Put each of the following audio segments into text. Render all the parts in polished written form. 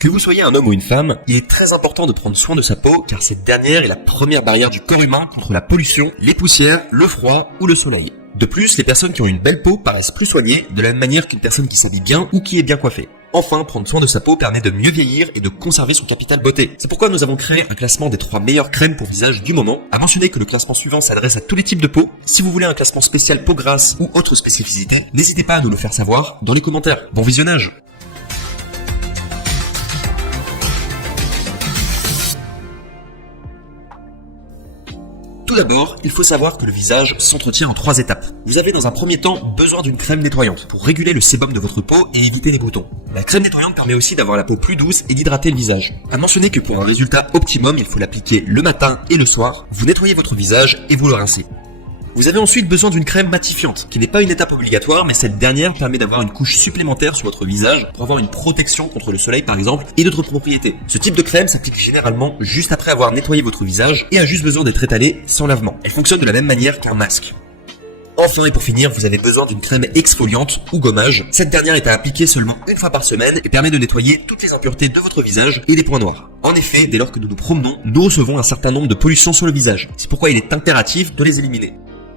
Que vous soyez un homme ou une femme, il est très important de prendre soin de sa peau car cette dernière est la première barrière du corps humain contre la pollution, les poussières, le froid ou le soleil. De plus, les personnes qui ont une belle peau paraissent plus soignées de la même manière qu'une personne qui s'habille bien ou qui est bien coiffée. Enfin, prendre soin de sa peau permet de mieux vieillir et de conserver son capital beauté. C'est pourquoi nous avons créé un classement des 3 meilleures crèmes pour visage du moment. À mentionner que le classement suivant s'adresse à tous les types de peau. Si vous voulez un classement spécial peau grasse ou autre spécificité, n'hésitez pas à nous le faire savoir dans les commentaires. Bon visionnage! Tout d'abord, il faut savoir que le visage s'entretient en 3 étapes. Vous avez dans un premier temps besoin d'une crème nettoyante pour réguler le sébum de votre peau et éviter les boutons. La crème nettoyante permet aussi d'avoir la peau plus douce et d'hydrater le visage. À mentionner que pour un résultat optimum, il faut l'appliquer le matin et le soir. Vous nettoyez votre visage et vous le rincez. Vous avez ensuite besoin d'une crème matifiante, qui n'est pas une étape obligatoire, mais cette dernière permet d'avoir une couche supplémentaire sur votre visage pour avoir une protection contre le soleil par exemple et d'autres propriétés. Ce type de crème s'applique généralement juste après avoir nettoyé votre visage et a juste besoin d'être étalée sans lavement. Elle fonctionne de la même manière qu'un masque. Enfin et pour finir, vous avez besoin d'une crème exfoliante ou gommage. Cette dernière est à appliquer seulement une fois par semaine et permet de nettoyer toutes les impuretés de votre visage et les points noirs. En effet, dès lors que nous nous promenons, nous recevons un certain nombre de pollutions sur le visage. C'est pourquoi il est impératif de les éliminer.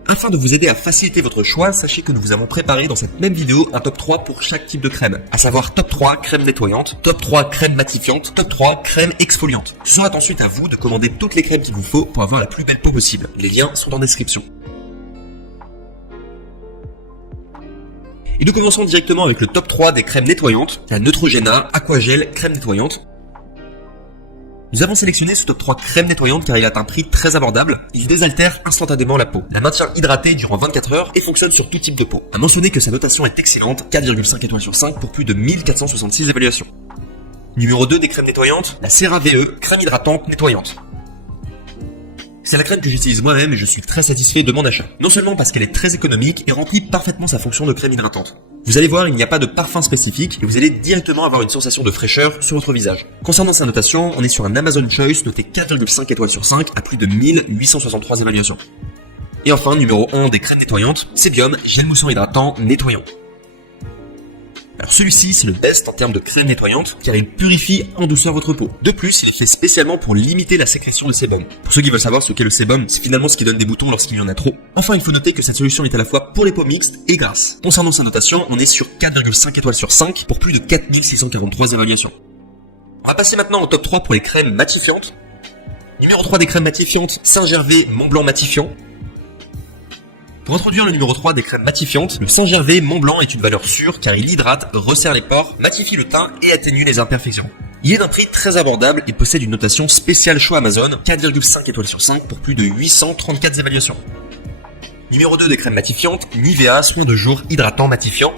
Afin de vous aider à faciliter votre choix, sachez que nous vous avons préparé dans cette même vidéo un top 3 pour chaque type de crème, à savoir top 3 crème nettoyante, top 3 crème matifiante, top 3 crème exfoliante. Ce sera ensuite à vous de commander toutes les crèmes qu'il vous faut pour avoir la plus belle peau possible. Les liens sont en description. Et nous commençons directement avec le top 3 des crèmes nettoyantes, la Neutrogena Aquagel crème nettoyante. Nous avons sélectionné ce top 3 crème nettoyante car il a un prix très abordable. Il désaltère instantanément la peau, la maintient hydratée durant 24 heures et fonctionne sur tout type de peau. À mentionner que sa notation est excellente, 4,5 étoiles sur 5 pour plus de 1466 évaluations. Numéro 2 des crèmes nettoyantes, la CeraVe crème hydratante nettoyante. C'est la crème que j'utilise moi-même et je suis très satisfait de mon achat. Non seulement parce qu'elle est très économique et remplit parfaitement sa fonction de crème hydratante. Vous allez voir, il n'y a pas de parfum spécifique et vous allez directement avoir une sensation de fraîcheur sur votre visage. Concernant sa notation, on est sur un Amazon Choice noté 4,5 étoiles sur 5 à plus de 1863 évaluations. Et enfin, numéro 1 des crèmes nettoyantes, Sebium gel moussant hydratant nettoyant. Alors celui-ci, c'est le best en termes de crème nettoyante, car il purifie en douceur votre peau. De plus, il est fait spécialement pour limiter la sécrétion de sébum. Pour ceux qui veulent savoir ce qu'est le sébum, c'est finalement ce qui donne des boutons lorsqu'il y en a trop. Enfin, il faut noter que cette solution est à la fois pour les peaux mixtes et grasses. Concernant sa notation, on est sur 4,5 étoiles sur 5 pour plus de 4643 évaluations. On va passer maintenant au top 3 pour les crèmes matifiantes. Numéro 3 des crèmes matifiantes, Saint-Gervais Mont Blanc matifiant. Pour introduire le numéro 3 des crèmes matifiantes, le Saint-Gervais Mont Blanc est une valeur sûre car il hydrate, resserre les pores, matifie le teint et atténue les imperfections. Il est d'un prix très abordable et possède une notation spéciale choix Amazon, 4,5 étoiles sur 5 pour plus de 834 évaluations. Numéro 2 des crèmes matifiantes, Nivea soin de jour hydratant matifiant.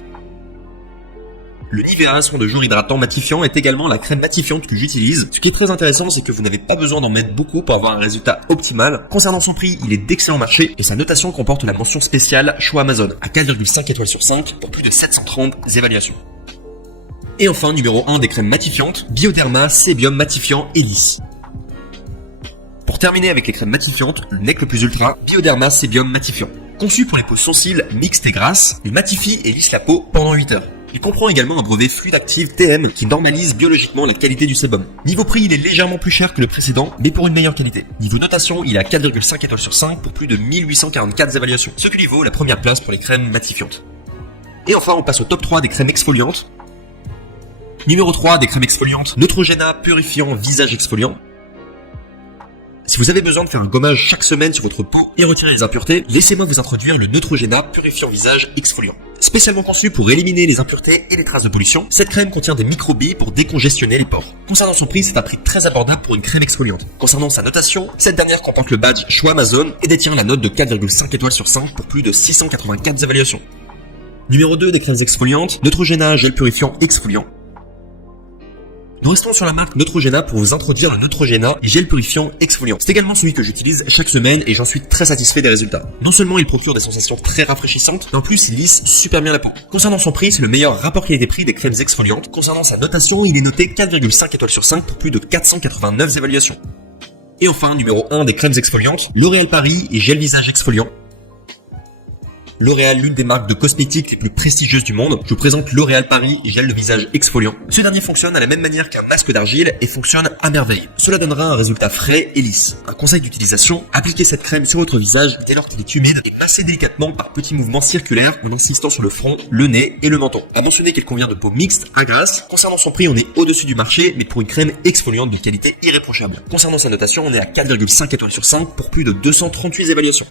Le Nivea soin de jour hydratant matifiant est également la crème matifiante que j'utilise. Ce qui est très intéressant, c'est que vous n'avez pas besoin d'en mettre beaucoup pour avoir un résultat optimal. Concernant son prix, il est d'excellent marché et sa notation comporte la mention spéciale choix Amazon à 4,5 étoiles sur 5 pour plus de 730 évaluations. Et enfin, numéro 1 des crèmes matifiantes, Bioderma Sebium matifiant et lisse. Pour terminer avec les crèmes matifiantes, le nec le plus ultra, Bioderma Sebium matifiant. Conçu pour les peaux sensibles, mixtes et grasses, il matifie et lisse la peau pendant 8 heures. Il comprend également un brevet fluide active TM qui normalise biologiquement la qualité du sébum. Niveau prix, il est légèrement plus cher que le précédent, mais pour une meilleure qualité. Niveau notation, il a 4,5 étoiles sur 5 pour plus de 1844 évaluations, ce qui lui vaut la première place pour les crèmes matifiantes. Et enfin, on passe au top 3 des crèmes exfoliantes. Numéro 3 des crèmes exfoliantes, Neutrogena purifiant visage exfoliant. Si vous avez besoin de faire un gommage chaque semaine sur votre peau et retirer les impuretés, laissez-moi vous introduire le Neutrogena purifiant visage exfoliant. Spécialement conçu pour éliminer les impuretés et les traces de pollution, cette crème contient des microbilles pour décongestionner les pores. Concernant son prix, c'est un prix très abordable pour une crème exfoliante. Concernant sa notation, cette dernière comporte le badge choix Amazon et détient la note de 4,5 étoiles sur 5 pour plus de 684 évaluations. Numéro 2 des crèmes exfoliantes, Neutrogena gel purifiant exfoliant. Nous restons sur la marque Neutrogena pour vous introduire le Neutrogena gel purifiant exfoliant. C'est également celui que j'utilise chaque semaine et j'en suis très satisfait des résultats. Non seulement il procure des sensations très rafraîchissantes, mais en plus il lisse super bien la peau. Concernant son prix, c'est le meilleur rapport qualité-prix des crèmes exfoliantes. Concernant sa notation, il est noté 4,5 étoiles sur 5 pour plus de 489 évaluations. Et enfin, numéro 1 des crèmes exfoliantes, L'Oréal Paris et gel visage exfoliant. L'Oréal, l'une des marques de cosmétiques les plus prestigieuses du monde, je vous présente L'Oréal Paris Gel de visage exfoliant. Ce dernier fonctionne à la même manière qu'un masque d'argile et fonctionne à merveille. Cela donnera un résultat frais et lisse. Un conseil d'utilisation, appliquez cette crème sur votre visage dès lors qu'il est humide et massez délicatement par petits mouvements circulaires en insistant sur le front, le nez et le menton. À mentionner qu'elle convient de peau mixte à grasse. Concernant son prix, on est au-dessus du marché, mais pour une crème exfoliante de qualité irréprochable. Concernant sa notation, on est à 4,5 étoiles sur 5 pour plus de 238 évaluations.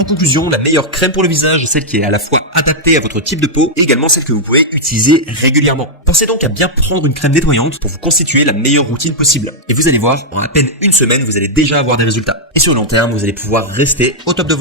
En conclusion, la meilleure crème pour le visage est celle qui est à la fois adaptée à votre type de peau et également celle que vous pouvez utiliser régulièrement. Pensez donc à bien prendre une crème nettoyante pour vous constituer la meilleure routine possible. Et vous allez voir, en à peine une semaine, vous allez déjà avoir des résultats. Et sur le long terme, vous allez pouvoir rester au top de votre